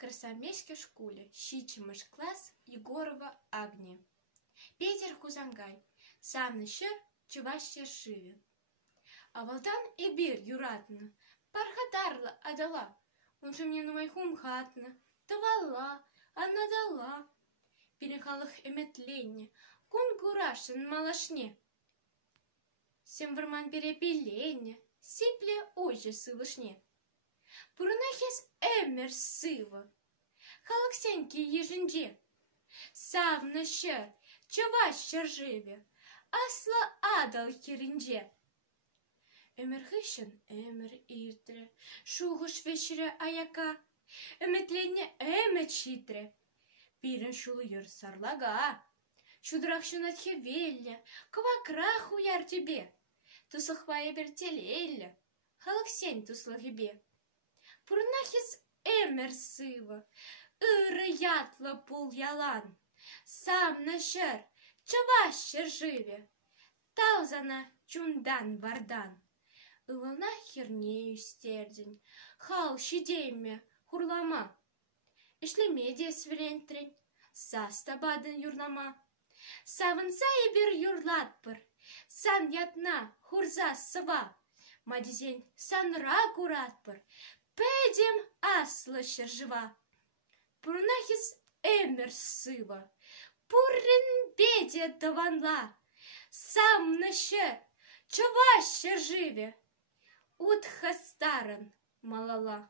Красамешке школе, щичимыш класс Егорова Агния. Петер Хузангай, самны шер, чываш шиве. Авалдан и бир юратна, пархатарла адала. Он же мне на майхум хатна, тавала, она дала. Перехалых эметленне, кун гурашен малашне. Семварман перепеленне, сипле оже сывышне. Пурунахес эмер сыва, халаксеньки еженже. Савна шер, чаваш живе, асла адал херинже. Эмер хыщен, эмер иртре, шугуш вечере аяка, эметленне эмет шитре. Пирен шулы юр сарлага, шудрах шунат хевелля, квакрах уяр тебе. Туслахвая бертелелля, халаксень туслахибе. Пурнахис эмер сыва, ыры ятла пул ялан. Сам нашер, чаващер живе, таузана чундан вардан. Ылына хернею стердень, хал щедемме хурлама. Ишлемедия свирентрень, састабадын юрнама. Савынса ебір юрлатпыр, сан ятна хурза сыва. Мадизень санра куратпыр, пэдем асла жива. Пурнахис эмер сыва, пуррен бедя даванла. Сам наще, чаваща живе, утха старан малала.